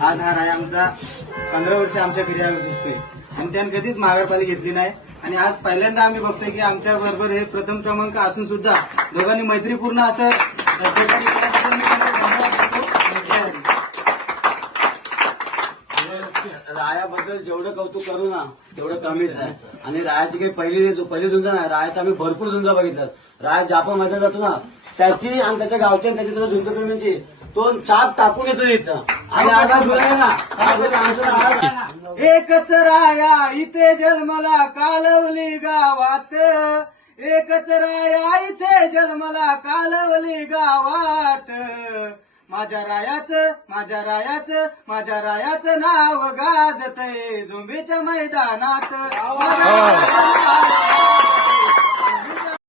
आज हा राया आमचा 15 वर्ष आमच्या घरी दिसतोय आणि त्यानं कधीच माघारपाली घेतली नाही. आणि आज पहिल्यांदा आम्ही बघतोय की आमच्या बरोबर हे प्रथम क्रमांक असून सुद्धा दोघांनी मैत्रीपूर्ण असं सहकार्य केल्याबद्दल मी त्यांना धन्यवाद देतो. रायाबद्दल जेवढं कौतुक करू ना तेवढं कमीच आहे. आणि रायाची काही पहिली झुंज नाही, रायाचं आम्ही भरपूर झुंज बघितलं. राया ज्या मध्ये जातो ना त्याची आणि त्याच्या गावची आणि त्याची सर्व झुंजप्रेमींची तो छाप टाकून येतो इथं. आणि आवाज बोलाय ना एकच राया इथे जन्मला कालवली गावात, एकच राया इथे जन्मला कालवली गावात. माझ्या रायाचं नाव गाजतय झोंबीच्या मैदानात.